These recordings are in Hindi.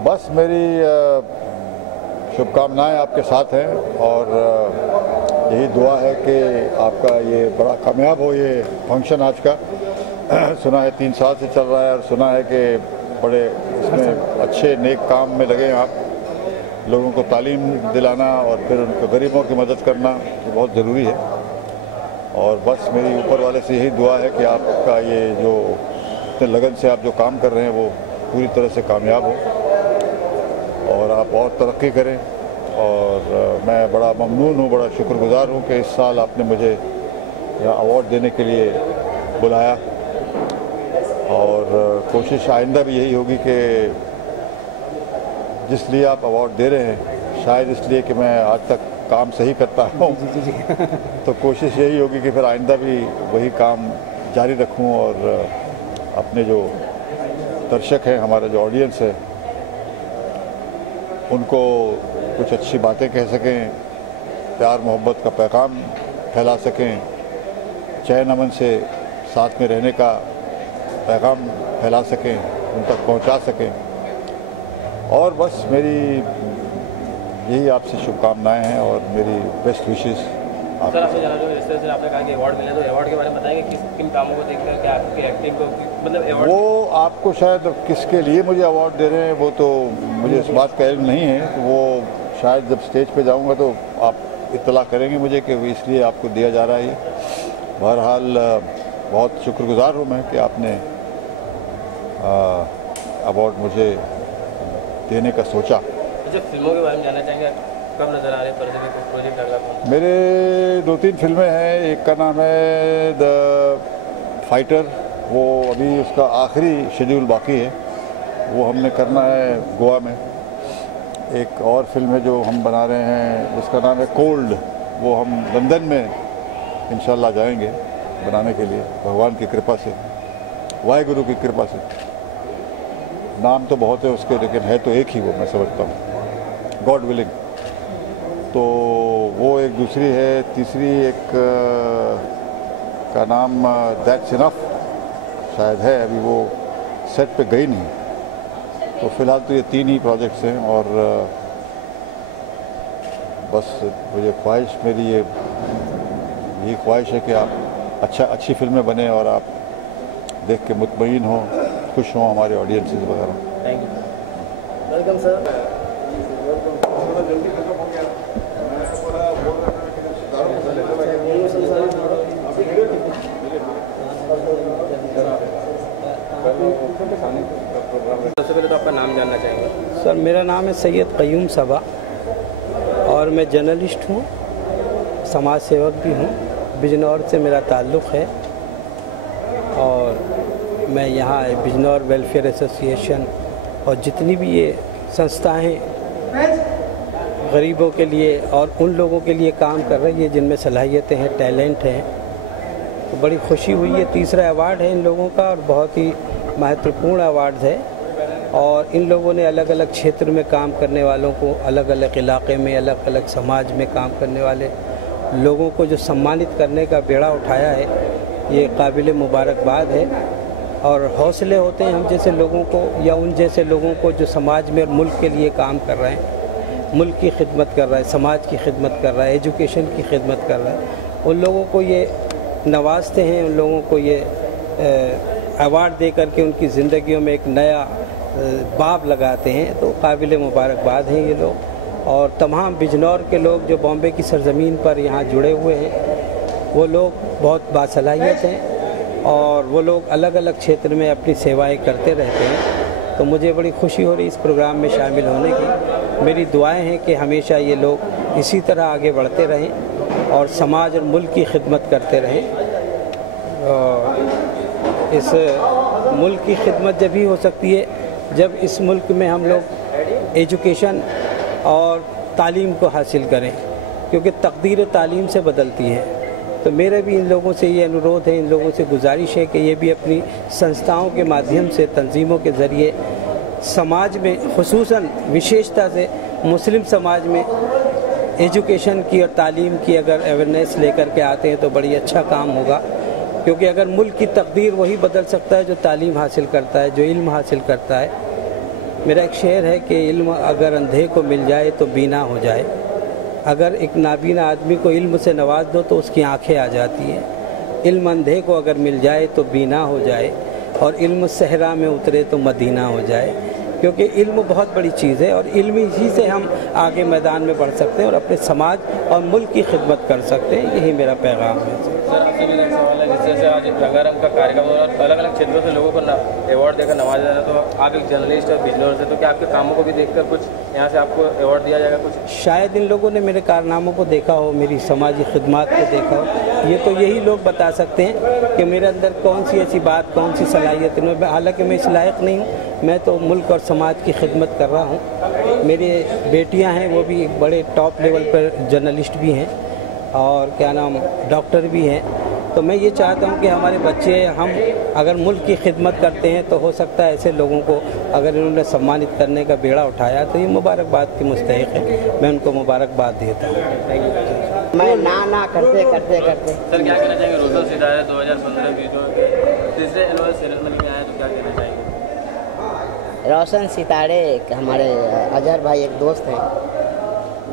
बस मेरी शुभकामनाएं आपके साथ हैं और यही दुआ है कि आपका ये बड़ा कामयाब हो ये फंक्शन आज का। सुना है 3 साल से चल रहा है और सुना है कि बड़े इसमें अच्छे नेक काम में लगे हैं आप। लोगों को तालीम दिलाना और फिर उनको गरीबों की मदद करना ये बहुत ज़रूरी है। और बस मेरी ऊपर वाले से यही दुआ है कि आपका ये जो इतने लगन से आप जो काम कर रहे हैं वो पूरी तरह से कामयाब हो और आप और तरक्की करें। और मैं बड़ा ममनून हूँ, बड़ा शुक्रगुजार हूँ कि इस साल आपने मुझे यहाँ अवार्ड देने के लिए बुलाया। और कोशिश आइंदा भी यही होगी कि जिस लिए आप अवार्ड दे रहे हैं, शायद इसलिए कि मैं आज तक काम सही करता हूँ तो कोशिश यही होगी कि फिर आइंदा भी वही काम जारी रखूँ और अपने जो दर्शक हैं, हमारा जो ऑडियंस है, उनको कुछ अच्छी बातें कह सकें, प्यार मोहब्बत का पैगाम फैला सकें, चैन अमन से साथ में रहने का पैगाम फैला सकें, उन तक पहुंचा सकें। और बस मेरी यही आपसे शुभकामनाएं हैं और मेरी बेस्ट विशेस। सर, आपसे जाना चाहिए, इस तरह से आपने कहा कि अवार्ड मिले, तो अवार्ड के बारे में बताएंगे किन कामों को देखकर कि आपकी एक्टिंग को मतलब अवार्ड? वो आपको शायद किसके लिए मुझे अवार्ड दे रहे हैं वो तो मुझे इस बात का इल्म नहीं है। तो वो शायद जब स्टेज पे जाऊंगा तो आप इत्तला करेंगे मुझे कि इसलिए आपको दिया जा रहा है ये। बहरहाल बहुत शुक्रगुजार हूँ मैं कि आपने अवार्ड मुझे देने का सोचा। जब फिल्मों के बारे में जानना चाहेंगे, कब नज़र आ रहे प्रोजेक्ट अगला? मेरे 2-3 फिल्में हैं। एक का नाम है द फाइटर, वो अभी उसका आखिरी शेड्यूल बाकी है, वो हमने करना है गोवा में। एक और फिल्म है जो हम बना रहे हैं जिसका नाम है कोल्ड, वो हम लंदन में इंशाल्लाह जाएंगे बनाने के लिए, भगवान की कृपा से, वाहेगुरु की कृपा से। नाम तो बहुत है उसके लेकिन है तो एक ही वो, मैं समझता हूँ, गॉड विलिंग। तो वो एक दूसरी है। तीसरी एक का नाम दैट्स इनफ शायद है, अभी वो सेट पे गई नहीं। तो फिलहाल तो ये 3 ही प्रोजेक्ट्स हैं और बस मुझे ख्वाहिश, मेरी यही ख्वाहिश है कि आप अच्छी फिल्में बने और आप देख के मुतमईन हो, खुश हों, हमारे ऑडियंसेस वगैरह। Thank you. Welcome sir. सबसे पहले तो आपका नाम जानना चाहेंगे। सर, मेरा नाम है सैयद क़य्यूम सबा और मैं जर्नलिस्ट हूँ, समाज सेवक भी हूँ। बिजनौर से मेरा ताल्लुक़ है और मैं यहाँ बिजनौर वेलफेयर एसोसिएशन और जितनी भी ये संस्थाएं गरीबों के लिए और उन लोगों के लिए काम कर रही है जिनमें सलाहियतें हैं, टैलेंट हैं, तो बड़ी खुशी हुई है। 3रा अवार्ड है इन लोगों का और बहुत ही महत्वपूर्ण अवार्ड है। और इन लोगों ने अलग अलग क्षेत्र में काम करने वालों को, अलग अलग इलाके में, अलग अलग समाज में काम करने वाले लोगों को जो सम्मानित करने का बेड़ा उठाया है, ये काबिल मुबारकबाद है। और हौसले होते हैं हम जैसे लोगों को या उन जैसे लोगों को जो समाज में और मुल्क के लिए काम कर रहे हैं, मुल्क की खिदमत कर रहा है, समाज की खिदमत कर रहा है, एजुकेशन की खिदमत कर रहा है। उन लोगों को ये नवाजते हैं, उन लोगों को ये अवार्ड दे करके उनकी ज़िंदगियों में एक नया बाब लगाते हैं। तो काबिल मुबारकबाद हैं ये लोग। और तमाम बिजनौर के लोग जो बॉम्बे की सरज़मीन पर यहाँ जुड़े हुए हैं, वो लोग बहुत बासलाहियत हैं और वो लोग अलग अलग क्षेत्र में अपनी सेवाएं करते रहते हैं। तो मुझे बड़ी खुशी हो रही इस प्रोग्राम में शामिल होने की। मेरी दुआएं हैं कि हमेशा ये लोग इसी तरह आगे बढ़ते रहें और समाज और मुल्क की खिदमत करते रहें। और इस मुल्क की खिदमत जब ही हो सकती है जब इस मुल्क में हम लोग एजुकेशन और तालीम को हासिल करें, क्योंकि तकदीर तालीम से बदलती है। तो मेरे भी इन लोगों से ये अनुरोध है, इन लोगों से गुजारिश है कि ये भी अपनी संस्थाओं के माध्यम से, तंजीमों के ज़रिए समाज में, खुसूसन विशेषता से मुस्लिम समाज में एजुकेशन की और तालीम की अगर अवेयरनेस लेकर के आते हैं तो बड़ी अच्छा काम होगा। क्योंकि अगर मुल्क की तकदीर वही बदल सकता है जो तालीम हासिल करता है, जो इल्म हासिल करता है। मेरा एक शेर है कि इल्म अगर अंधे को मिल जाए तो बीना हो जाए, अगर एक नाबीना आदमी को इल्म से नवाज दो तो उसकी आंखें आ जाती हैं। इल्म अंधे को अगर मिल जाए तो बीना हो जाए, और इल्म सहरा में उतरे तो मदीना हो जाए। क्योंकि इल्म बहुत बड़ी चीज़ है और इल्म ही से हम आगे मैदान में बढ़ सकते हैं और अपने समाज और मुल्क की खिदमत कर सकते हैं। यही मेरा पैगाम है। सर आपसे भी एक सवाल है, जिस तरह से आज रंगारंग का कार्यक्रम और अलग अलग क्षेत्रों से लोगों को अवार्ड देकर नवाजा जा रहा है, तो आप एक जर्नलिस्ट और बिजनर से, तो क्या आपके कामों को भी देखकर कुछ यहाँ से आपको अवार्ड दिया जाएगा कुछ? शायद इन लोगों ने मेरे कारनामों को देखा हो, मेरी समाजी खिदमत को देखा हो। ये तो यही लोग बता सकते हैं कि मेरे अंदर कौन सी ऐसी बात, कौन सी सलाहियत है। हालांकि मैं इस लायक नहीं हूँ, मैं तो मुल्क और समाज की खिदमत कर रहा हूँ। मेरे बेटियाँ हैं, वो भी बड़े टॉप लेवल पर जर्नलिस्ट भी हैं और क्या नाम डॉक्टर भी हैं। तो मैं ये चाहता हूँ कि हमारे बच्चे, हम अगर मुल्क की खिदमत करते हैं तो हो सकता है ऐसे लोगों को अगर इन्होंने सम्मानित करने का बेड़ा उठाया तो ये मुबारकबाद की मुस्तहिक है। मैं उनको मुबारकबाद देता हूँ। मैं ना करते करते करते सर क्या कहना चाहेंगे? रोशन सितारे 2015 तीसरे एनुअल सेरेमनी में आए, तो क्या कहना चाहेंगे? रोशन सितारे हमारे अजहर भाई एक दोस्त हैं,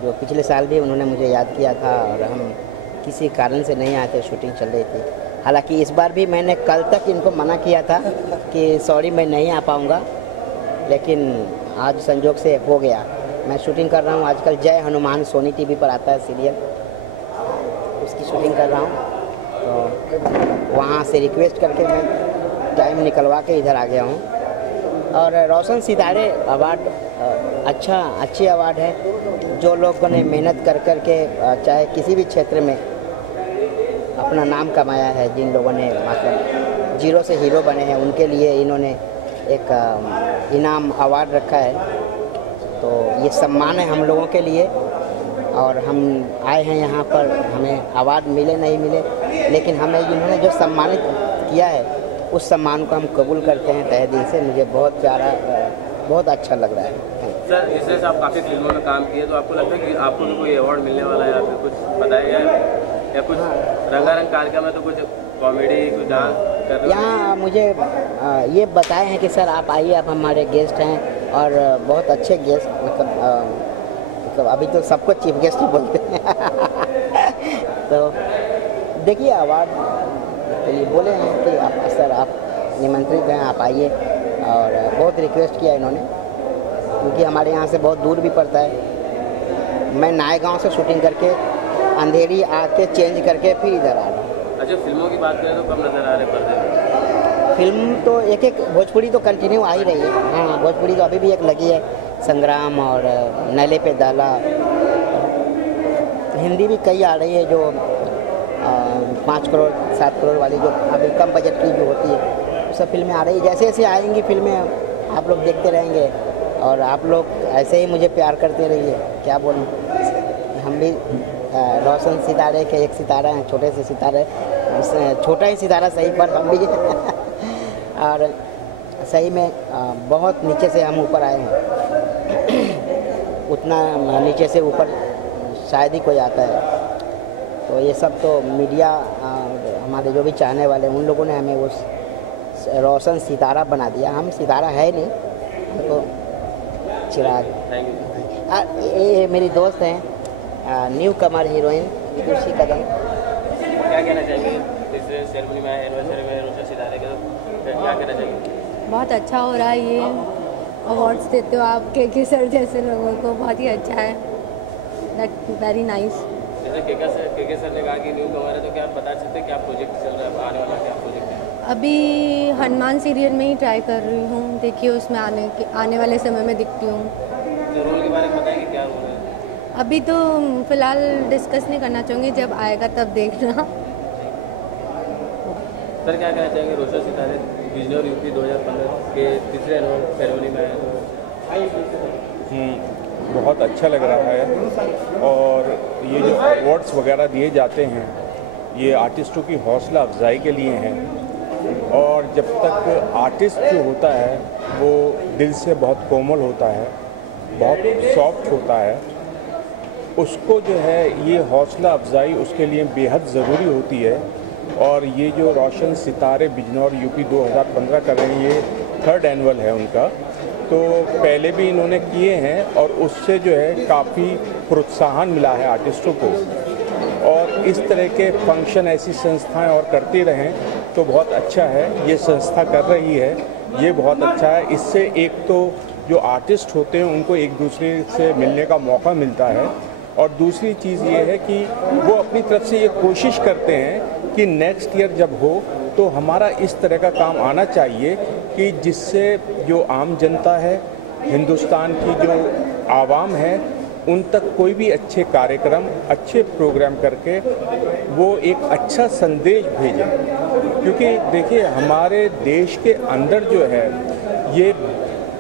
जो पिछले साल भी उन्होंने मुझे याद किया था और हम किसी कारण से नहीं आए थे, शूटिंग चल रही थी। हालांकि इस बार भी मैंने कल तक इनको मना किया था कि सॉरी मैं नहीं आ पाऊँगा, लेकिन आज संजोग से हो गया। मैं शूटिंग कर रहा हूँ आजकल जय हनुमान, सोनी टीवी पर आता है सीरियल, उसकी शूटिंग कर रहा हूँ। तो वहाँ से रिक्वेस्ट करके मैं टाइम निकलवा के इधर आ गया हूँ। और रोशन सितारे अवार्ड अच्छी अवार्ड है। जो लोगों ने मेहनत कर कर के चाहे किसी भी क्षेत्र में अपना नाम कमाया है, जिन लोगों ने मतलब जीरो से हीरो बने हैं, उनके लिए इन्होंने एक इनाम अवार्ड रखा है। तो ये सम्मान है हम लोगों के लिए और हम आए हैं यहाँ पर, हमें अवार्ड मिले नहीं मिले, लेकिन हमें इन्होंने जो सम्मानित किया है उस सम्मान को हम कबूल करते हैं तहे दिल से। मुझे बहुत प्यारा, बहुत अच्छा लग रहा है। सर इस तरह से आप काफ़ी फिल्मों में काम किए, तो आपको लगता है कि आपको भी कोई अवार्ड मिलने वाला है या फिर कुछ बताया या कुछ रंगारंग कार्यक्रम है तो कुछ कॉमेडी कुछ डांस कर रहे हैं? यहाँ मुझे ये बताए हैं कि सर आप आइए, आप हमारे गेस्ट हैं और बहुत अच्छे गेस्ट, मतलब अभी तो सबको चीफ गेस्ट ही बोलते हैं। तो देखिए अवार्ड तो ये बोले हैं कि आप सर आप निमंत्रित हैं, आप आइए। और बहुत रिक्वेस्ट किया इन्होंने, क्योंकि हमारे यहाँ से बहुत दूर भी पड़ता है। मैं नाए गाँव से शूटिंग करके अंधेरी आके चेंज करके फिर इधर आ रहा हूँ। अच्छा फिल्मों की बात करें तो कब नज़र आ रहे पर्दे? फिल्म तो एक भोजपुरी तो कंटिन्यू आ ही रही है। हाँ भोजपुरी तो अभी भी एक लगी है, संग्राम और नैले पे दाला। हिंदी भी कई आ रही है जो 5 करोड़ 7 करोड़ वाली, जो अभी कम बजट की जो होती है, वो सब फिल्में आ रही है। जैसे जैसे आएंगी फिल्में आप लोग देखते रहेंगे और आप लोग ऐसे ही मुझे प्यार करते रहिए। क्या बोलूं, हम भी रोशन सितारे के एक सितारा हैं, छोटे से सितारे, छोटा ही सितारा सही पर हम भी और सही में बहुत नीचे से हम ऊपर आए हैं। उतना नीचे से ऊपर शायद ही कोई आता है। तो ये सब तो मीडिया, हमारे जो भी चाहने वाले उन लोगों ने हमें वो रोशन सितारा बना दिया। हम सितारा है नहीं, तो चिराग। ये मेरी दोस्त हैं, न्यू कमर हीरोइन खुशी कदम। क्या कहना चाहिए इस सेरेमनी में, एनिवर्सरी में रोशन सितारे का, क्या कहना चाहिए? बहुत अच्छा हो रहा है, ये अवार्ड्स देते हो आप के सर जैसे लोगों को, बहुत ही अच्छा है। Very nice. जैसे के सर ने कहा कि न्यू कमर है, तो क्या आप बता सकते हैं क्या प्रोजेक्ट चल रहा है, आने वाला क्या प्रोजेक्ट है? अभी हनुमान सीरियल में ही ट्राई कर रही हूँ, देखिए उसमें आने वाले समय में दिखती हूँ। तो रोल के बारे में बताएंगे क्या रोल है? अभी तो फ़िलहाल डिस्कस नहीं करना चाहूँगी, जब आएगा तब देखना। सर क्या कहना चाहेंगे रोशन सितारे बिजनौर यूपी 2015 के तीसरे एनुअल सेरेमनी में आए? बहुत अच्छा लग रहा है। और ये जो अवार्ड्स वगैरह दिए जाते हैं ये आर्टिस्टों की हौसला अफजाई के लिए हैं। और जब तक आर्टिस्ट जो होता है वो दिल से बहुत कोमल होता है, बहुत सॉफ्ट होता है, उसको जो है ये हौसला अफजाई उसके लिए बेहद ज़रूरी होती है। और ये जो रोशन सितारे बिजनौर यूपी 2015 कर रहे हैं, ये 3rd एनुअल है उनका। तो पहले भी इन्होंने किए हैं और उससे जो है काफ़ी प्रोत्साहन मिला है आर्टिस्टों को। और इस तरह के फंक्शन ऐसी संस्थाएं और करती रहें तो बहुत अच्छा है। ये संस्था कर रही है, ये बहुत अच्छा है। इससे एक तो जो आर्टिस्ट होते हैं उनको एक दूसरे से मिलने का मौका मिलता है, और दूसरी चीज़ ये है कि वो अपनी तरफ से ये कोशिश करते हैं कि नेक्स्ट ईयर जब हो तो हमारा इस तरह का काम आना चाहिए कि जिससे जो आम जनता है, हिंदुस्तान की जो आवाम है, उन तक कोई भी अच्छे कार्यक्रम, अच्छे प्रोग्राम करके वो एक अच्छा संदेश भेजें। क्योंकि देखिए हमारे देश के अंदर जो है ये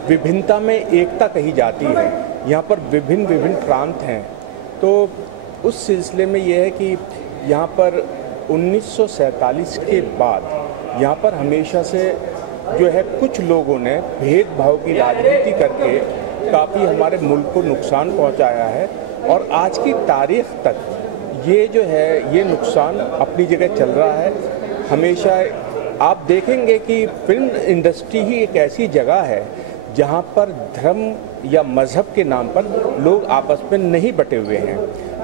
विभिन्नता में एकता कही जाती है। यहाँ पर विभिन्न प्रांत हैं, तो उस सिलसिले में ये है कि यहाँ पर 1947 के बाद यहाँ पर हमेशा से जो है कुछ लोगों ने भेदभाव की राजनीति करके काफ़ी हमारे मुल्क को नुकसान पहुँचाया है, और आज की तारीख तक ये जो है ये नुकसान अपनी जगह चल रहा है। हमेशा आप देखेंगे कि फिल्म इंडस्ट्री ही एक ऐसी जगह है जहाँ पर धर्म या मज़हब के नाम पर लोग आपस में नहीं बटे हुए हैं।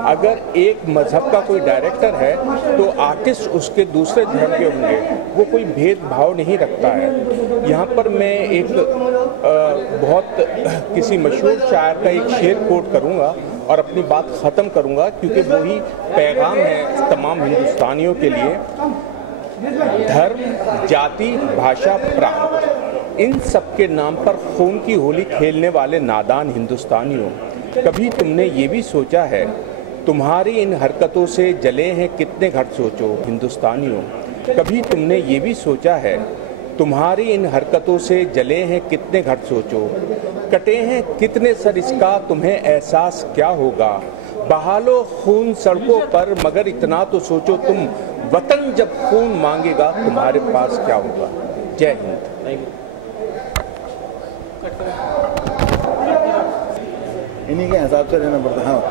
अगर एक मज़हब का कोई डायरेक्टर है तो आर्टिस्ट उसके दूसरे धर्म के होंगे, वो कोई भेदभाव नहीं रखता है। यहाँ पर मैं एक बहुत किसी मशहूर शायर का एक शेर कोट करूँगा और अपनी बात ख़त्म करूँगा, क्योंकि वही पैगाम है तमाम हिंदुस्तानियों के लिए। धर्म, जाति, भाषा, प्रांत, इन सब के नाम पर खून की होली खेलने वाले नादान हिंदुस्तानियों, कभी तुमने ये भी सोचा है तुम्हारी इन हरकतों से जले हैं कितने घर सोचो हिंदुस्तानियों। कभी तुमने ये भी सोचा है तुम्हारी इन हरकतों से जले हैं कितने घर सोचो। कटे हैं कितने सर इसका तुम्हें एहसास क्या होगा। बहालो खून सड़कों पर मगर इतना तो सोचो तुम, वतन जब खून मांगेगा तुम्हारे पास क्या होगा। जय हिंद। इन्हीं के हिसाब से रहना पड़ता है। हाँ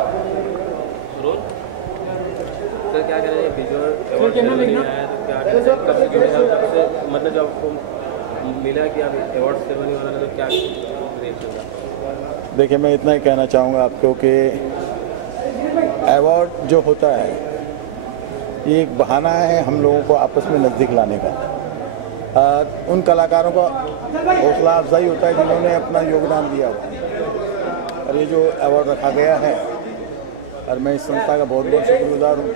सर, क्या कह रहे हैं बिजोर अवार्ड सेरेमनी आया तो क्या कह रहे हैं, कब से जुड़े हैं, कब से मतलब जब आपको मिला कि आप अवार्ड सेरेमनी वाला तो क्या रिएक्शन था? देखिए, मैं इतना ही कहना चाहूँगा आपको कि अवार्ड जो होता है ये एक बहाना है हम लोगों को आपस में नज़दीक लाने का। उन कलाकारों का हौसला अफजाई होता है जिन्होंने अपना योगदान दिया हुआ है। और ये जो अवार्ड रखा गया है, और मैं इस संस्था का बहुत बहुत शुक्रगुजार हूँ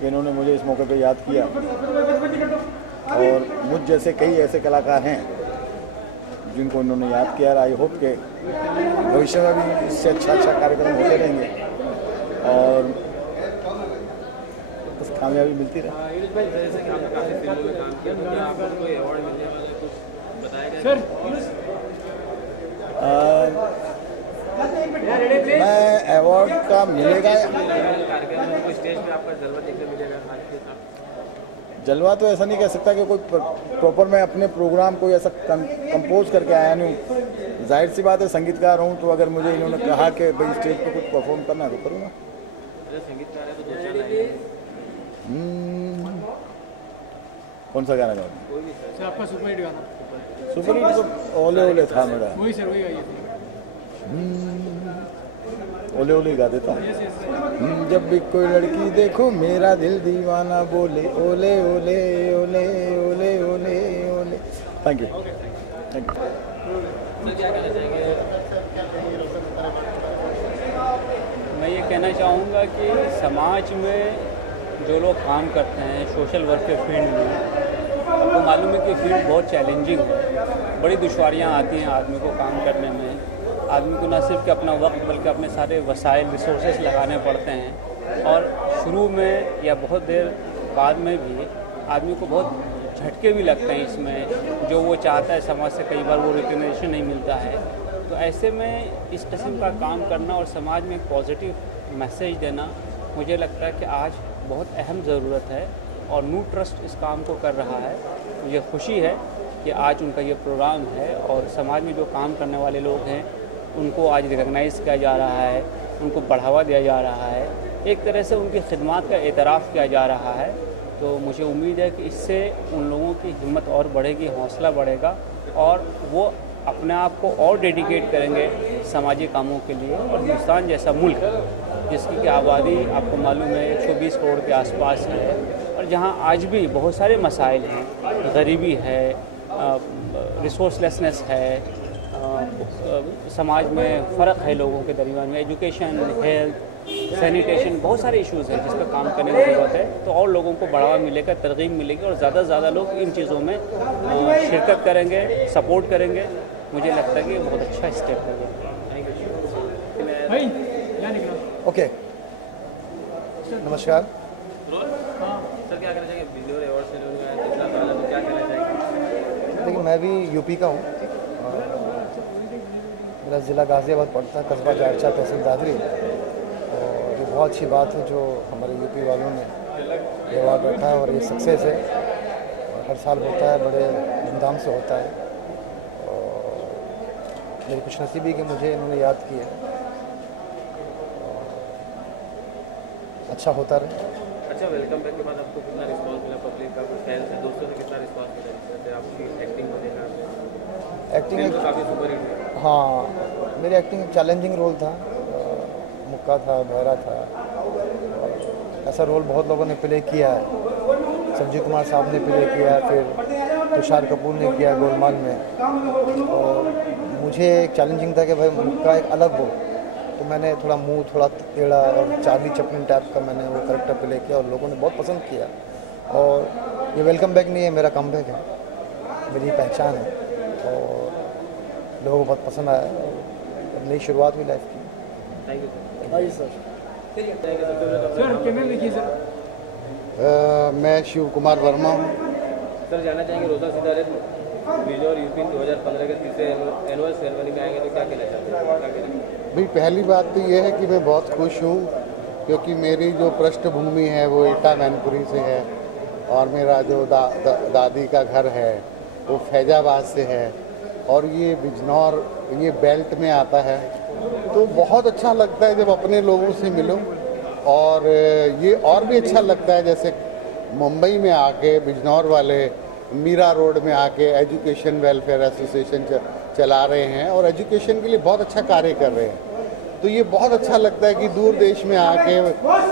कि इन्होंने मुझे इस मौके पे याद किया। और मुझ जैसे कई ऐसे कलाकार हैं जिनको इन्होंने याद किया। और आई होप के भविष्य में भी इससे अच्छा कार्यक्रम होते रहेंगे और बस कामयाबी मिलती रहे। मैं अवार्ड का मिलेगा, जलवा तो ऐसा नहीं कह सकता कि कोई प्रॉपर मैं अपने प्रोग्राम को ऐसा कंपोज करके आया नहीं हूँ। जाहिर सी बात है, संगीतकार हूँ तो अगर मुझे इन्होंने कहा कि भाई स्टेज पे कुछ परफॉर्म करना है तो करूँगा। कौन सा गाना गाऊँ? आपका सुपरहिट गाना। सुपरहिट तो ओले ओले था मेरा। वही सर, वही गाइए। ओले ओले गा देता हूँ। जब भी कोई लड़की देखो मेरा दिल दीवाना बोले ओले ओले ओले ओले ओले ओले। Thank you. मैं ये कहना चाहूँगा कि समाज में जो लोग काम करते हैं सोशल वर्क के फील्ड में, आपको मालूम है कि फील्ड बहुत चैलेंजिंग है। बड़ी दुश्वारियाँ आती हैं आदमी को काम करने में। आदमी को न सिर्फ कि अपना वक्त बल्कि अपने सारे वसाइल रिसोर्सेज लगाने पड़ते हैं, और शुरू में या बहुत देर बाद में भी आदमी को बहुत झटके भी लगते हैं इसमें। जो वो चाहता है समाज से कई बार वो रिकग्निशन नहीं मिलता है। तो ऐसे में इस किस्म का काम करना और समाज में एक पॉजिटिव मैसेज देना मुझे लगता है कि आज बहुत अहम ज़रूरत है, और न्यू ट्रस्ट इस काम को कर रहा है। मुझे खुशी है कि आज उनका ये प्रोग्राम है और समाज में जो काम करने वाले लोग हैं उनको आज रिकग्नाइज़ किया जा रहा है, उनको बढ़ावा दिया जा रहा है, एक तरह से उनकी खिदमत का एतराफ़ किया जा रहा है। तो मुझे उम्मीद है कि इससे उन लोगों की हिम्मत और बढ़ेगी, हौसला बढ़ेगा, और वो अपने आप को और डेडिकेट करेंगे सामाजिक कामों के लिए। और हिंदुस्तान जैसा मुल्क जिसकी की आबादी आपको मालूम है 120 करोड़ के आसपास है, और जहां आज भी बहुत सारे मसाइल हैं, गरीबी है, रिसोर्सलेसनेस है, समाज में फ़र्क है लोगों के दरमियान में, एजुकेशन, हेल्थ, सैनिटेशन, बहुत सारे इश्यूज़ हैं जिस पर काम करने की ज़रूरत है। तो और लोगों को बढ़ावा मिलेगा, तरगीब मिलेगी, और ज़्यादा से ज़्यादा लोग इन चीज़ों में शिरकत करेंगे, सपोर्ट करेंगे। मुझे लगता है कि ये बहुत अच्छा स्टेप होगा। ओके, नमस्कार। सर क्या कहना चाहिए बिजली और अवार्ड से क्या कहना चाहिए? देखिए, मैं भी यूपी का हूँ। मेरा ज़िला गाज़ियाबाद पड़ता है, कस्बा जायचा, तहसील दादरी। और ये बहुत अच्छी बात है जो हमारे यूपी वालों ने ये अवार्ड रखा है, और ये सक्सेस है। और हर साल होता है, बड़े धूमधाम से होता है। और मेरी खुशनसीबी कि मुझे इन्होंने याद किया, अच्छा होता रहे। अच्छा, वेलकम बैक के बाद आपको कितना रिस्पांस मिला पब्लिक का, कुछ फैंस से, दोस्तों से कितना रिस्पांस मिला? जैसे आपकी एक्टिंग को देखा, एक्टिंग तो काफ़ी सुपर हिट है। हाँ, मेरी एक्टिंग चैलेंजिंग रोल था, मुक्का था, बहरा था। ऐसा रोल बहुत लोगों ने प्ले किया है। संजीव कुमार साहब ने प्ले किया, फिर तुषार कपूर ने किया गोलमाल में। और मुझे एक चैलेंजिंग था कि भाई मुक्का एक अलग हो, तो मैंने थोड़ा मुंह थोड़ा टेढ़ा और चार्ली चैपलिन टाइप का मैंने वो कैरेक्टर प्ले किया, और लोगों ने बहुत पसंद किया। और ये वेलकम बैक नहीं है, मेरा कम बैक है, मेरी पहचान है, और लोगों को बहुत पसंद आया। और नई शुरुआत हुई लाइफ की। Thank you sir. सर कैमरे देखिए सर। मैं शिव कुमार वर्मा हूँ। सर जानना चाहेंगे रोज़ा सितारे बिजली और यूपी 2015 के तीसरे एनुअल सेरेमनी में आएंगे तो क्या कहना चाहते हैं? भाई पहली बात तो ये है कि मैं बहुत खुश हूँ, क्योंकि मेरी जो पृष्ठभूमि है वो एटा मैनपुरी से है, और मेरा जो दादी का घर है वो फैजाबाद से है, और ये बिजनौर ये बेल्ट में आता है। तो बहुत अच्छा लगता है जब अपने लोगों से मिलो, और ये और भी अच्छा लगता है जैसे मुंबई में आके बिजनौर वाले मीरा रोड में आके एजुकेशन वेलफेयर एसोसिएशन चला रहे हैं, और एजुकेशन के लिए बहुत अच्छा कार्य कर रहे हैं। तो ये बहुत अच्छा लगता है कि दूर देश में आके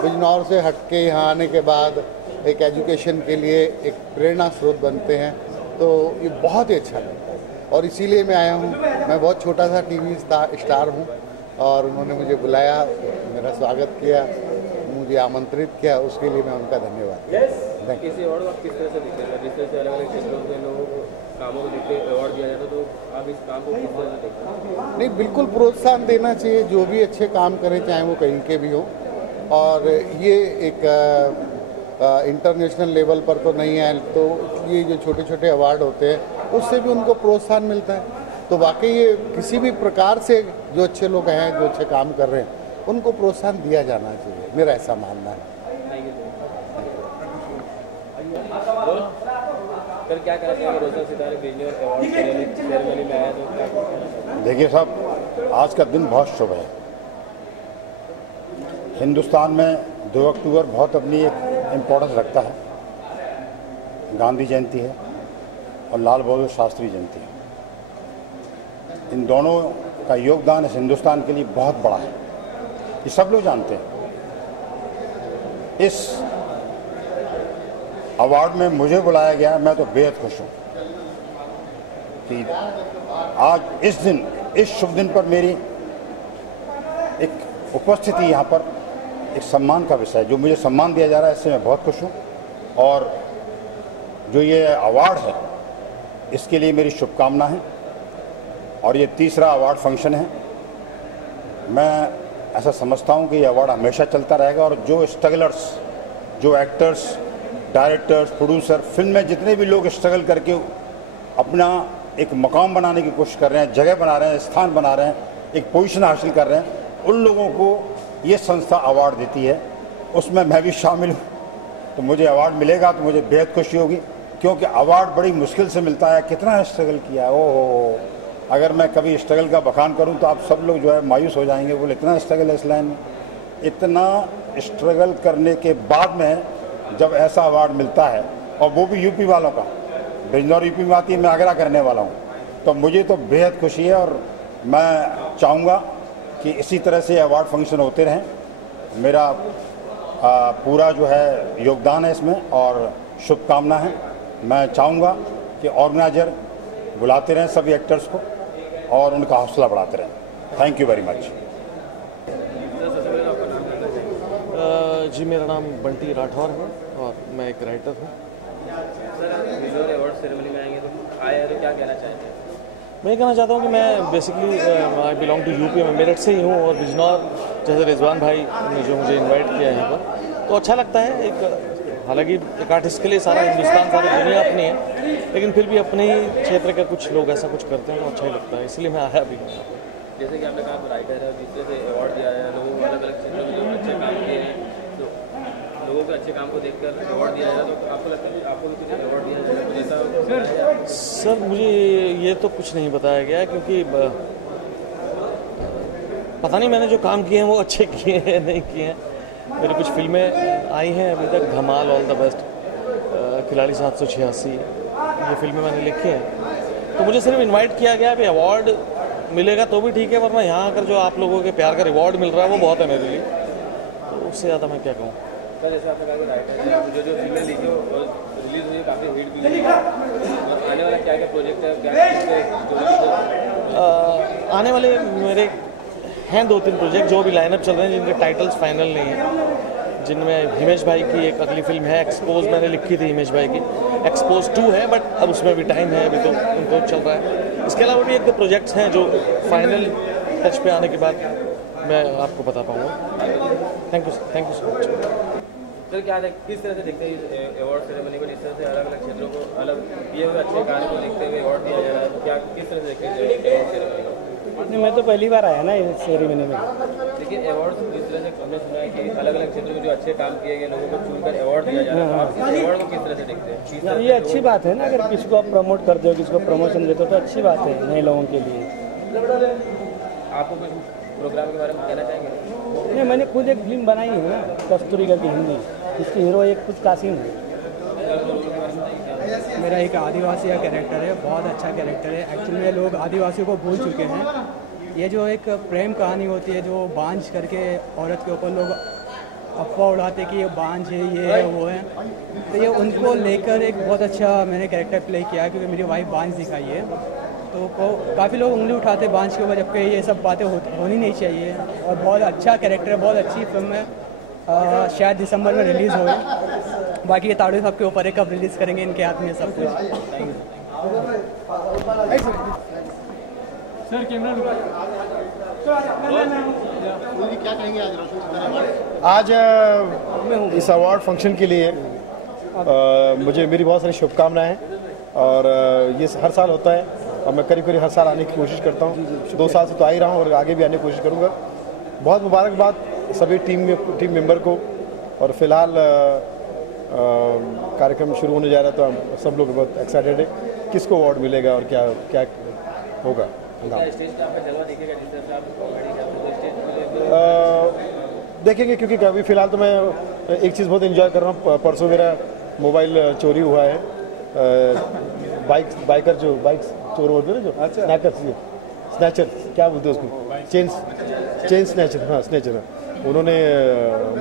बिजनौर से हट के यहाँ आने के बाद एक एजुकेशन के लिए एक प्रेरणा स्रोत बनते हैं। तो ये बहुत ही अच्छा लगता है, और इसीलिए मैं आया हूँ। मैं बहुत छोटा सा टीवी स्टार हूँ, और उन्होंने मुझे बुलाया, मेरा स्वागत किया, मुझे आमंत्रित किया, उसके लिए मैं उनका धन्यवाद। किसी अवार्ड को आप किस तरह से देखते हैं? जिस तरह से अलग अलग क्षेत्रों के लोगों को कामों को देखते अवार्ड दिया जाता है, तो आप इस काम को किस तरह से देखते हैं? नहीं, बिल्कुल प्रोत्साहन देना चाहिए, जो भी अच्छे काम करें, चाहे वो कहीं के भी हो। और ये एक इंटरनेशनल लेवल पर तो नहीं है, तो ये जो छोटे छोटे अवार्ड होते हैं उससे भी उनको प्रोत्साहन मिलता है। तो वाकई ये किसी भी प्रकार से जो अच्छे लोग हैं, जो अच्छे काम कर रहे हैं, उनको प्रोत्साहन दिया जाना चाहिए, मेरा ऐसा मानना है। सर क्या कहना चाहिए रोज़ा सितारे बिजली और अवार्ड सेरेमनी में आया तो क्या कहना चाहिए? देखिए साहब, आज का दिन बहुत शुभ है। हिंदुस्तान में 2 अक्टूबर बहुत अपनी एक इम्पोर्टेंस रखता है। गांधी जयंती है और लाल बहादुर शास्त्री जयंती है। इन दोनों का योगदान इस हिंदुस्तान के लिए बहुत बड़ा है, ये सब लोग जानते हैं। इस अवार्ड में मुझे बुलाया गया, मैं तो बेहद खुश हूँ कि आज इस दिन, इस शुभ दिन पर मेरी एक उपस्थिति यहाँ पर एक सम्मान का विषय है। जो मुझे सम्मान दिया जा रहा है, इससे मैं बहुत खुश हूँ। और जो ये अवार्ड है, इसके लिए मेरी शुभकामना है। और ये तीसरा अवार्ड फंक्शन है। मैं ऐसा समझता हूँ कि ये अवार्ड हमेशा चलता रहेगा, और जो स्ट्रगलर्स, जो एक्टर्स, डायरेक्टर्स, प्रोड्यूसर, फिल्म में जितने भी लोग स्ट्रगल करके अपना एक मकाम बनाने की कोशिश कर रहे हैं, जगह बना रहे हैं, स्थान बना रहे हैं, एक पोजीशन हासिल कर रहे हैं, उन लोगों को ये संस्था अवार्ड देती है। उसमें मैं भी शामिल हूँ। तो मुझे अवार्ड मिलेगा तो मुझे बेहद खुशी होगी, क्योंकि अवार्ड बड़ी मुश्किल से मिलता है। कितना स्ट्रगल किया, ओह, अगर मैं कभी स्ट्रगल का बखान करूँ तो आप सब लोग जो है मायूस हो जाएंगे। बोले इतना स्ट्रगल है इस लाइन में। इतना स्ट्रगल करने के बाद में जब ऐसा अवार्ड मिलता है, और वो भी यूपी वालों का, बिजनौर यूपी में आती है, मैं आगरा करने वाला हूँ, तो मुझे तो बेहद खुशी है और मैं चाहूँगा कि इसी तरह से अवार्ड फंक्शन होते रहें। मेरा पूरा जो है योगदान है इसमें और शुभकामना है। मैं चाहूँगा कि ऑर्गेनाइजर बुलाते रहें सभी एक्टर्स को और उनका हौसला बढ़ाते रहें। Thank you very much. जी, मेरा नाम बंटी राठौर है और मैं एक राइटर हूँ। सर, अवार्ड सेरेमनी में आएंगे तो आए हैं तो क्या कहना चाहेंगे? मैं कहना चाहता हूँ कि मैं basically I belong to UP, मैं मेरठ से ही हूँ और बिजनौर जैसे रिजवान भाई ने जो मुझे इनवाइट किया है यहाँ पर, तो अच्छा लगता है। एक हालांकि एक आर्टिस्ट के लिए सारा हिंदुस्तान, सारी दुनिया अपनी है, लेकिन फिर भी अपने ही क्षेत्र के कुछ लोग ऐसा कुछ करते हैं तो अच्छा ही लगता है, इसलिए मैं आया भी। जैसे कि आपने कहा राइटर है, जिस तरह से अवार्ड दिया है, लोगों को अलग अलग क्षेत्रों में जो अच्छे काम किए हैं, तो लोगों के अच्छे काम को देखकर अवार्ड दिया जाए, तो आपको लगता है कि आपको भी कुछ अवार्ड दिया जाए कुछ ऐसा? सर, मुझे ये तो कुछ नहीं बताया गया, क्योंकि पता नहीं मैंने जो काम किए हैं वो अच्छे किए हैं नहीं किए हैं। मेरी कुछ फिल्में आई हैं अभी तक, धमाल, ऑल द बेस्ट, खिलाड़ी 786, ये फिल्में मैंने लिखी हैं। तो मुझे सिर्फ इनवाइट किया गया, अभी अवार्ड मिलेगा तो भी ठीक है, वरना यहाँ आकर जो आप लोगों के प्यार का रिवॉर्ड मिल रहा है वो बहुत है मेरे लिए, तो उससे ज़्यादा मैं क्या कहूँ। सर, जैसे आपने कहा कि राइटर है, जो फिल्में लिखी और रिलीज हुई काफ़ी हिट भी हुई, आने वाला क्या क्या प्रोजेक्ट है, क्या आने वाले मेरे हैं 2-3 प्रोजेक्ट जो भी लाइनअप चल रहे हैं, जिनके टाइटल्स फाइनल नहीं हैं, जिनमें हिमेश भाई की एक अगली फिल्म है, एक्सपोज मैंने लिखी थी हिमेश भाई की, एक्सपोज 2 है, बट अब उसमें भी टाइम है, अभी तो उनको चल रहा है। इसके अलावा भी 1-2 प्रोजेक्ट्स हैं जो फाइनल टच पे आने के बाद मैं आपको बता पाऊँगा। Thank you so much. Sir, क्या किस तरह से देखते हैं अवार्ड सेरेमनी को, जिस तरह से अलग अलग क्षेत्रों को अलग किए हुए अच्छे कार्य को देखते हुए अवार्ड दिया जा रहा है, तो क्या किस तरह से देखते हैं अवार्ड सेरेमनी को? नहीं, मैं तो पहली बार आया ना इस सेरेमनी में। देखिए, अवार्ड जिस तरह से हमने सुना है कि अलग अलग क्षेत्रों में जो अच्छे काम किए गए लोगों को चुनकर अवार्ड दिया जा रहा है, तो आप इस अवार्ड को किस तरह से देखते हैं? ये अच्छी बात है ना, अगर किसी को आप प्रमोट करते हो, किसी को प्रमोशन देते हो तो अच्छी बात है नए लोगों के लिए। आपको कुछ प्रोग्राम के बारे में कहना चाहेंगे? नहीं, मैंने खुद एक फिल्म बनाई है ना, कस्तूरी का की हिंदी, जिसकी हीरो एक खुद कासिम है। मेरा एक आदिवासी का कैरेक्टर है, बहुत अच्छा कैरेक्टर है। एक्चुअली में लोग आदिवासियों को भूल चुके हैं। ये जो एक प्रेम कहानी होती है, जो बांझ करके औरत के ऊपर लोग अफवाह उड़ाते कि ये बांझ है, ये है, वो है, तो ये उनको लेकर एक बहुत अच्छा मैंने कैरेक्टर प्ले किया, क्योंकि मेरी वाइफ बांझ दिखाई है। तो काफ़ी लोग उंगली उठाते बांझ के ऊपर, जबकि ये सब बातें होनी नहीं चाहिए। और बहुत अच्छा कैरेक्टर है, बहुत अच्छी फिल्म है। शायद दिसंबर में रिलीज़ हो। बाकी ये ताड़ू साहब के ऊपर है, कब रिलीज़ करेंगे इनके हाथ में सब कुछ। सर, कैमरा क्या कहेंगे आज इस अवार्ड फंक्शन के लिए मुझे मेरी बहुत सारी शुभकामनाएं हैं और ये हर साल होता है और मैं करीब करीब हर साल आने की कोशिश करता हूँ। 2 साल से तो आ ही रहा हूँ और आगे भी आने की कोशिश करूँगा। बहुत मुबारकबाद सभी टीम मेंबर को। और फिलहाल कार्यक्रम शुरू होने जा रहा है तो सब लोग बहुत एक्साइटेड है किसको अवार्ड मिलेगा और क्या क्या होगा। देखेंगे, क्योंकि अभी फ़िलहाल तो मैं एक चीज़ बहुत एंजॉय कर रहा हूँ। परसों मेरा मोबाइल चोरी हुआ है। बाइकर जो बाइक्स चोर होते हैं ना, जो स्नैचर क्या बोलते हैं उसको, चेन स्नैचर, हाँ स्नैचर। उन्होंने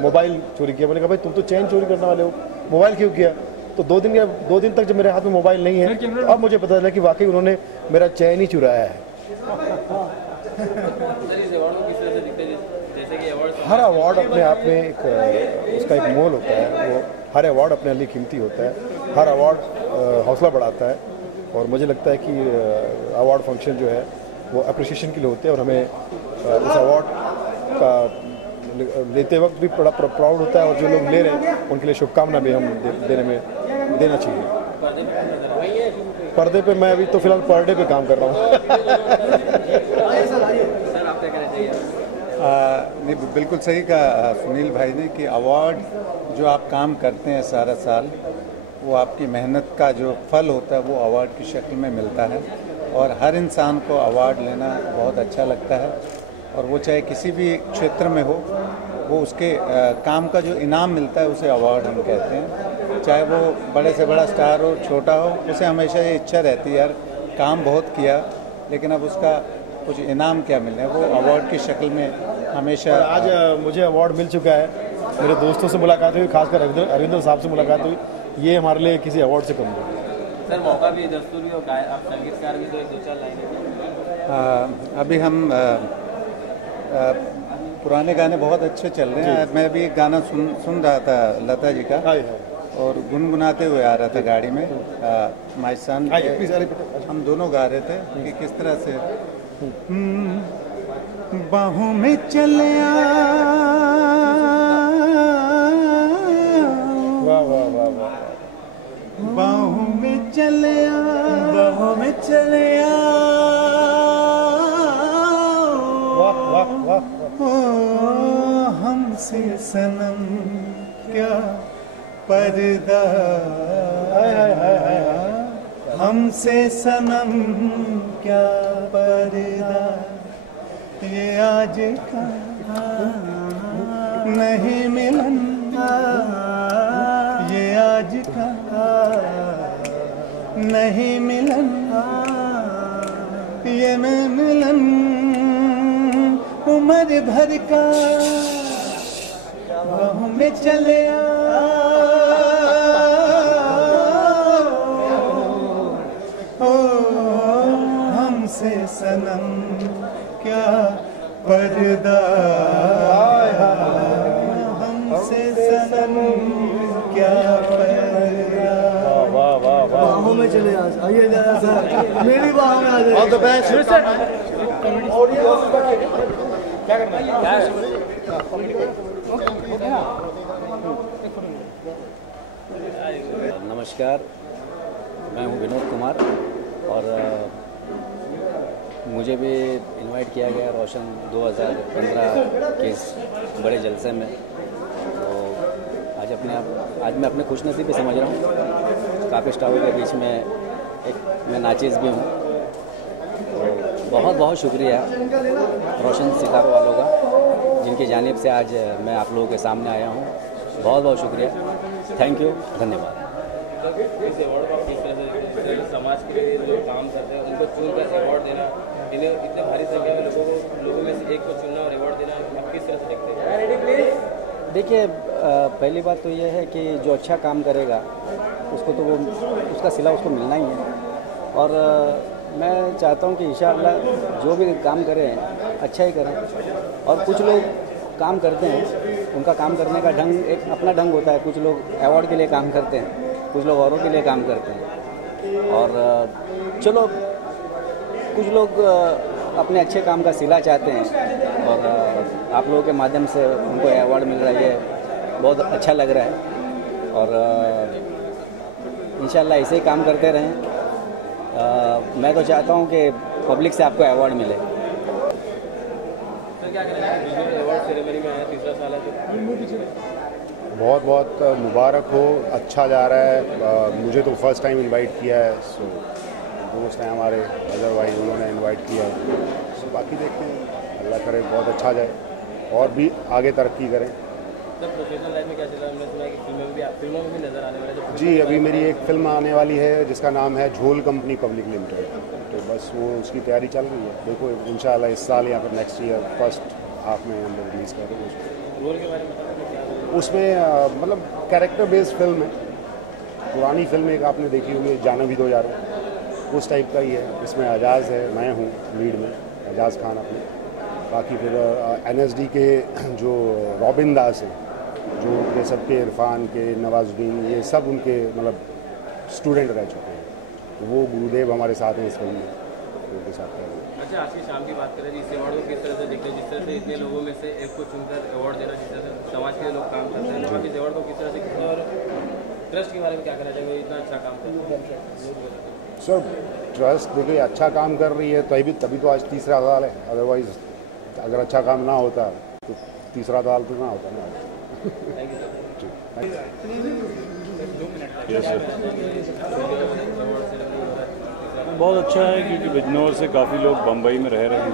मोबाइल चोरी किया। मैंने कहा भाई तुम तो चेन चोरी करने वाले हो, मोबाइल क्यों किया? तो 2 दिन तक जब मेरे हाथ में मोबाइल नहीं है तो अब मुझे पता चला कि वाकई उन्होंने मेरा चेन ही चुराया है। हर अवार्ड अपने आप में एक उसका एक मोल होता है। वो हर अवार्ड अपने लिए कीमती होता है। हर अवार्ड हौसला बढ़ाता है और मुझे लगता है कि अवार्ड फंक्शन जो है वो अप्रिसिएशन के लिए होते हैं और हमें उस अवार्ड का लेते वक्त भी बड़ा प्राउड होता है और जो लोग ले रहे हैं उनके लिए शुभकामना भी हम देना चाहिए। पर्दे पे मैं अभी तो फिलहाल पर डे पे काम कर रहा हूँ। नहीं, बिल्कुल सही कहा सुनील भाई ने कि अवार्ड जो आप काम करते हैं सारा साल, वो आपकी मेहनत का जो फल होता है वो अवार्ड की शक्ल में मिलता है। और हर इंसान को अवार्ड लेना बहुत अच्छा लगता है और वो चाहे किसी भी क्षेत्र में हो, वो उसके काम का जो इनाम मिलता है उसे अवार्ड हम कहते हैं। चाहे वो बड़े से बड़ा स्टार हो, छोटा हो, उसे हमेशा ये इच्छा रहती है यार काम बहुत किया, लेकिन अब उसका कुछ इनाम क्या मिलना है, वो अवार्ड की शक्ल में हमेशा। आज मुझे अवार्ड मिल चुका है, मेरे दोस्तों से मुलाकात हुई, खासकर अरविंदर साहब से मुलाकात हुई, ये हमारे लिए किसी अवार्ड से कम नहीं। सर मौका भी दस्तूर भी और आप संगीतकार भी, तो एक 2-4 लाइनें। अभी हम पुराने गाने बहुत अच्छे चल रहे हैं। मैं भी एक गाना सुन रहा था लता जी का, और गुनगुनाते हुए आ रहा था गाड़ी में। माय सन, हम दोनों गा रहे थे कि किस तरह से बाहों में चले बाहों में चले बाहों में चले हमसे सनम क्या पर्दा, हमसे सनम क्या पर्दा, ये आज का नहीं मिलन, ये आज का नहीं मिलन, ये मैं मिलन उम्र भर का बाहों में चले हमसे सनम क्या पर्दा, हमसे सनम क्या पर्दा। वाह वाह वाह, बाहों में चले आइए जरा सर, मेरी बाहों में आ जाए। All the best. क्या करना है? नमस्कार, मैं हूं विनोद कुमार, और मुझे भी इनवाइट किया गया रोशन 2015 के इस बड़े जलसे में। तो आज मैं अपने खुशनसीबी समझ रहा हूँ, काफ़ी स्टारों के बीच में एक मैं नाचिज़ भी हूँ। तो बहुत बहुत शुक्रिया रोशन सितारों वालों का, जिनकी जानिब से आज मैं आप लोगों के सामने आया हूँ। बहुत बहुत शुक्रिया, थैंक यू, धन्यवाद। इस अवार्ड को किस तरह से समाज के लिए जो काम करते हैं उनको चुनकर अवार्ड देना, इन्हें इतने भारी संख्या में लोगों में से एक को चुनना और अवार्ड देना, आप किस तरह से देखते हैं? देखिए, पहली बात तो ये है कि जो अच्छा काम करेगा उसको तो वो उसका सिला उसको मिलना ही है। और मैं चाहता हूँ कि इंशाअल्लाह जो भी काम करें अच्छा ही करें। और कुछ लोग काम करते हैं, उनका काम करने का ढंग एक अपना ढंग होता है। कुछ लोग अवार्ड के लिए काम करते हैं, कुछ लोग औरों के लिए काम करते हैं। और चलो, कुछ लोग अपने अच्छे काम का सिला चाहते हैं, और आप लोगों के माध्यम से उनको अवार्ड मिल रहा है, बहुत अच्छा लग रहा है। और इंशाल्लाह ऐसे ही काम करते रहें। मैं तो चाहता हूं कि पब्लिक से आपको अवार्ड मिले। सर क्या कहना है, अवार्ड सेरेमनी में आया, तीसरा साल है, बहुत बहुत मुबारक हो, अच्छा जा रहा है। मुझे तो फर्स्ट टाइम इनवाइट किया है, सो दोस्त हैं हमारे अजहर भाई, उन्होंने इनवाइट किया। सो बाकी देखते हैं, अल्लाह करे बहुत अच्छा जाए और भी आगे तरक्की करें। सर प्रोफेशनल लाइफ में क्या चल रहा है? हमने सुना है कि फिल्मों में भी नज़र आने वाले जी, अभी मेरी एक फ़िल्म आने वाली है जिसका नाम है झोल कंपनी पब्लिक लिमिटेड। तो बस वो उसकी तैयारी चल रही है। देखो इंशाल्लाह इस साल या फिर नेक्स्ट ईयर फर्स्ट हाफ में हम लोग रिलीज़ कर रहे हैं। रोल के बारे में उसमें मतलब कैरेक्टर बेस्ड फिल्म है। पुरानी फिल्म एक आपने देखी होगी जानवी 2000, उस टाइप का ही है। इसमें एजाज़ है, मैं हूँ लीड में, एजाज़ खान अपने। बाकी फिर NSD के जो रॉबिन दास हैं, जो ये सबके इरफान के, नवाजुद्दीन, ये सब उनके मतलब स्टूडेंट रह चुके हैं। तो वो गुरुदेव हमारे साथ हैं इस फिल्म में, उनके साथ कर रहे हैं। अच्छा, आज की शाम की बात करें, इस अवार्ड को किस तरह से देखते हैं? जिस तरह से इतने लोगों में से एक को चुनकर अवार्ड देना, जिस तरह से समाज के लोग काम करते हैं, आप इस अवार्ड को किस तरह से देखते हैं? और ट्रस्ट के बारे में क्या कहना चाहेंगे, इतना अच्छा काम करते हैं? सर ट्रस्ट देखिए अच्छा काम कर रही है, तभी तो आज तीसरा साल है। अदरवाइज अगर अच्छा काम ना होता तो तीसरा साल तो ना होता ना। बहुत अच्छा है, क्योंकि बिजनौर से काफ़ी लोग बम्बई में रह रहे हैं,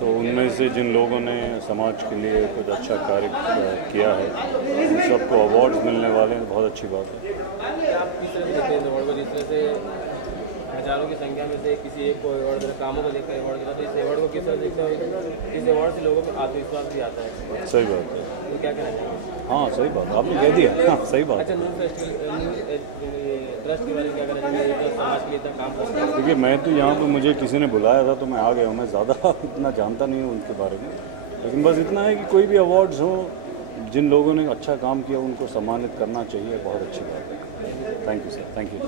तो उनमें से जिन लोगों ने समाज के लिए कुछ अच्छा कार्य किया है, उन सबको अवार्ड्स मिलने वाले हैं। बहुत अच्छी बात है। आप किस तरह से देखते हैं अवार्ड को? जिस तरह से हजारों की संख्या में से किसी एक को अवार्ड देना, कामों को देखकर अवार्ड देना, तो इस अवार्ड को किस तरह देखते हो? इस अवार्ड से लोगों को आत्मविश्वास भी आता है। सही बात है। तो क्या कहना चाहिए? हाँ सही बात, आपने कह दिया। हाँ सही बात। अच्छा, नूर ट्रस्ट के बारे में क्या कहना चाहिए? जो समाज के लिए इतना काम करते हैं। देखिए मैं तो यहाँ पे मुझे किसी ने बुलाया था तो मैं आ गया हूँ। मैं ज़्यादा इतना जानता नहीं हूँ उनके बारे में, लेकिन बस इतना है कि कोई भी अवार्ड्स हो, जिन लोगों ने अच्छा काम किया उनको सम्मानित करना चाहिए। बहुत अच्छी बात है। Thank you sir, thank you.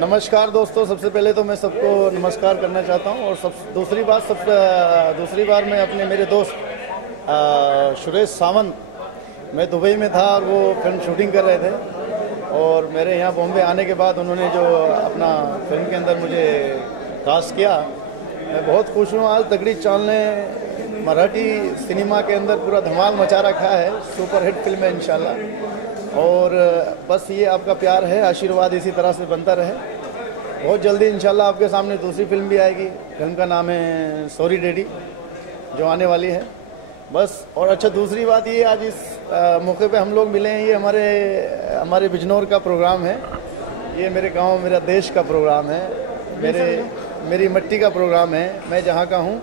नमस्कार दोस्तों, सबसे पहले तो मैं सबको नमस्कार करना चाहता हूं और दूसरी बार मैं अपने मेरे दोस्त सुरेश सावंत, मैं दुबई में था और वो फिल्म शूटिंग कर रहे थे और मेरे यहाँ बॉम्बे आने के बाद उन्होंने जो अपना फिल्म के अंदर मुझे कास्ट किया, मैं बहुत खुश हूँ। आज तगड़ी चाल ने मराठी सिनेमा के अंदर पूरा धमाल मचा रखा है। सुपर हिट फिल्म है इंशाल्लाह, और बस ये आपका प्यार है, आशीर्वाद इसी तरह से बनता रहे। बहुत जल्दी इंशाल्लाह आपके सामने दूसरी फिल्म भी आएगी। फिल्म का नाम है सॉरी डैडी, जो आने वाली है बस। और अच्छा, दूसरी बात ये, आज इस मौके पे हम लोग मिले हैं, ये हमारे बिजनौर का प्रोग्राम है। ये मेरे गांव मेरा देश का प्रोग्राम है, मेरी मिट्टी का प्रोग्राम है, मैं जहाँ का हूँ।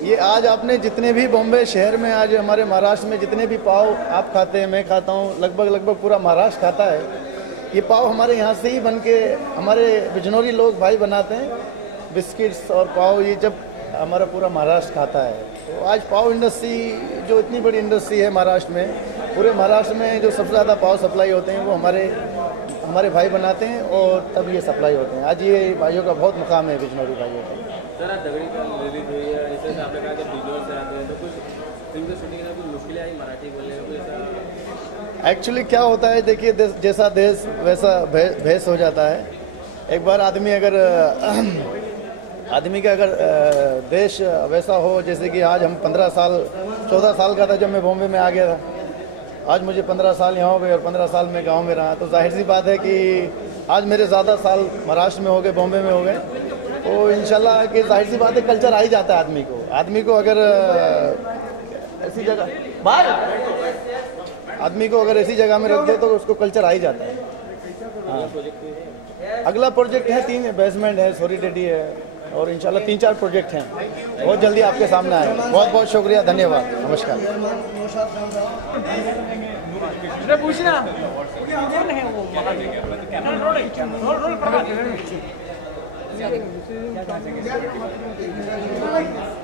ये आज आपने जितने भी बॉम्बे शहर में, आज हमारे महाराष्ट्र में जितने भी पाव आप खाते हैं, मैं खाता हूँ, लगभग पूरा महाराष्ट्र खाता है। ये पाव हमारे यहाँ से ही बन के हमारे बिजनौरी लोग भाई बनाते हैं। बिस्किट्स और पाव ये जब हमारा पूरा महाराष्ट्र खाता है, तो आज पाव इंडस्ट्री जो इतनी बड़ी इंडस्ट्री है महाराष्ट्र में, पूरे महाराष्ट्र में जो सबसे ज़्यादा पाव सप्लाई होते हैं वो हमारे भाई बनाते हैं और तब ये सप्लाई होते हैं। आज ये भाइयों का बहुत मुकाम है, बिजनौरी भाइयों का। सर, आज दगड़ी का रिलीज हुई है, जैसे आपने कहा कि बिजनौर से आते हैं, तो कुछ फिल्म की शूटिंग में कुछ मुश्किलें आई मराठी बोलने में, कुछ ऐसा? एक्चुअली क्या होता है, देखिए जैसा देश वैसा भेस हो जाता है। एक बार आदमी का अगर देश वैसा हो, जैसे कि आज हम 14 साल का था जब मैं बॉम्बे में आ गया था। आज मुझे 15 साल यहाँ हो गए और 15 साल में गांव में रहा, तो जाहिर सी बात है कि आज मेरे ज़्यादा साल महाराष्ट्र में हो गए, बॉम्बे में हो गए, तो इंशाल्लाह कि जाहिर सी बात है कल्चर आ ही जाता है आदमी को अगर ऐसी जगह में रख दे तो उसको कल्चर आ ही जाता है। हाँ, अगला प्रोजेक्ट है 3 बेसमेंट है, सॉरी डैडी है, और इंशाल्लाह 3-4 प्रोजेक्ट हैं, बहुत जल्दी आपके सामने आएंगे। बहुत बहुत शुक्रिया, धन्यवाद, नमस्कार।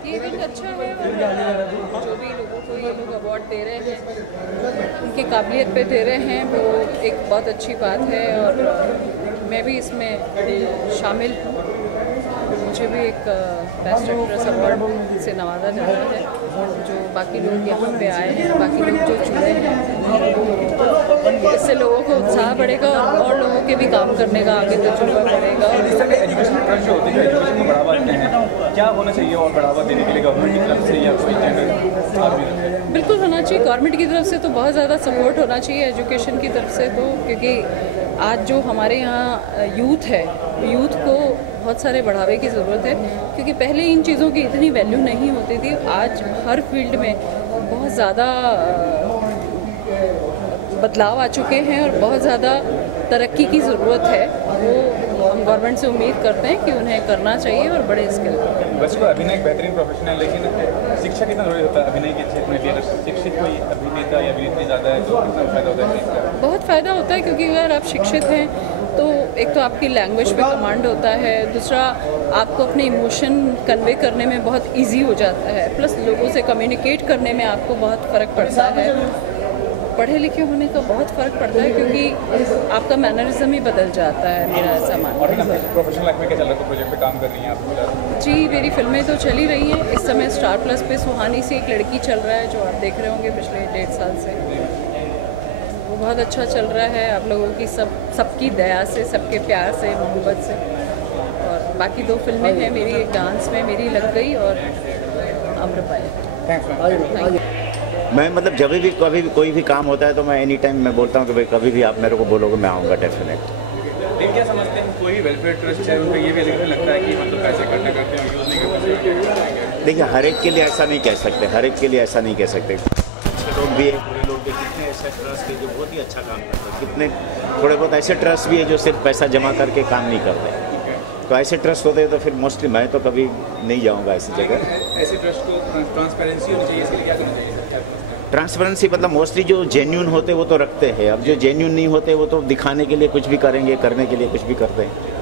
ये इवेंट अच्छा है और जो भी लोगों को ये लोग अवार्ड दे रहे हैं, उनकी काबिलियत पे दे रहे हैं, वो एक बहुत अच्छी बात है और मैं भी इसमें शामिल हूँ। मुझे भी एक बेस्ट एक्ट्रेस अवार्ड से नवाजा जा रहा है। जो बाकी लोग यहाँ पे आए हैं, बाकी लोग जो जुड़े हैं, इससे लोगों को उत्साह बढ़ेगा और लोगों के भी काम करने का आगे तजुर्बा बढ़ेगा। और एजुकेशन ट्रस्ट जो होती है, एजुकेशन को बढ़ावा देते हैं, क्या होना चाहिए और बढ़ावा देने के लिए गवर्नमेंट की तरफ से या कोई चैनल? बिल्कुल होना चाहिए, गवर्नमेंट की तरफ से तो बहुत ज़्यादा सपोर्ट होना चाहिए एजुकेशन की तरफ से, तो क्योंकि आज जो हमारे यहाँ यूथ है, यूथ को बहुत सारे बढ़ावे की ज़रूरत है, क्योंकि पहले इन चीज़ों की इतनी वैल्यू नहीं होती थी। आज हर फील्ड में बहुत ज़्यादा बदलाव आ चुके हैं और बहुत ज़्यादा तरक्की की ज़रूरत है। वो हम गवर्नमेंट से उम्मीद करते हैं कि उन्हें करना चाहिए और बड़े स्किल। वैसे तो अभिनय एक बेहतरीन प्रोफेशन है, लेकिन शिक्षा कितना ज़रूरी होता है अभिनय के क्षेत्र में? अगर शिक्षित कोई अभिनेता या अभिनेत्री ज़्यादा है तो कितना फ़ायदा होता है? बहुत फ़ायदा होता है, क्योंकि अगर आप शिक्षित हैं तो एक तो आपकी लैंग्वेज पे कमांड होता है, दूसरा आपको अपने इमोशन कन्वे करने में बहुत इजी हो जाता है, प्लस लोगों से कम्युनिकेट करने में आपको बहुत फ़र्क पड़ता है। पढ़े लिखे होने का बहुत फ़र्क पड़ता है, क्योंकि आपका मैनरिज्म ही बदल जाता है, मेरा ऐसा मानना है। प्रोफेशनल लाइफ में क्या चल रहा है? प्रोजेक्ट पे काम कर रही हैं आप? जी, मेरी फिल्में तो चली रही हैं। इस समय स्टार प्लस पे सुहानी से एक लड़की चल रहा है, जो आप देख रहे होंगे पिछले 1.5 साल से। वो बहुत अच्छा चल रहा है, आप लोगों की सबकी दया से, सबके प्यार से, मोहब्बत से। और बाकी 2 फिल्में हैं मेरी, एक डांस में मेरी लग गई और अम्रपाली। मैं मतलब जब भी कभी भी कोई भी काम होता है तो मैं एनी टाइम मैं बोलता हूँ कि भाई कभी भी आप मेरे को बोलोगे मैं आऊँगा डेफिनेट। लेकिन क्या समझते हैं, कोई वेलफेयर ट्रस्ट है उनको ये भी लगता है कि मतलब पैसे इकट्ठा करते हैं, यूज़ नहीं करते? देखिए हर एक के लिए ऐसा नहीं कह सकते, हर एक के लिए ऐसा नहीं कह सकते। अच्छे लोग भी है, बुरे लोग भी, कितने ऐसे ट्रस्ट है जो बहुत ही अच्छा काम करते हैं, कितने थोड़े बहुत ऐसे ट्रस्ट भी है जो सिर्फ पैसा जमा करके काम नहीं करते। तो ऐसे ट्रस्ट होते हैं तो फिर मोस्टली मैं तो कभी नहीं जाऊँगा ऐसी जगह। ऐसे ट्रस्ट को ट्रांसपेरेंसी होनी चाहिए, इसके लिए क्या करना चाहिए? ट्रांसपेरेंसी मतलब मोस्टली जो जेन्यून होते हैं वो तो रखते हैं, अब जो जेन्यून नहीं होते वो तो दिखाने के लिए कुछ भी करेंगे, करने के लिए कुछ भी करते हैं।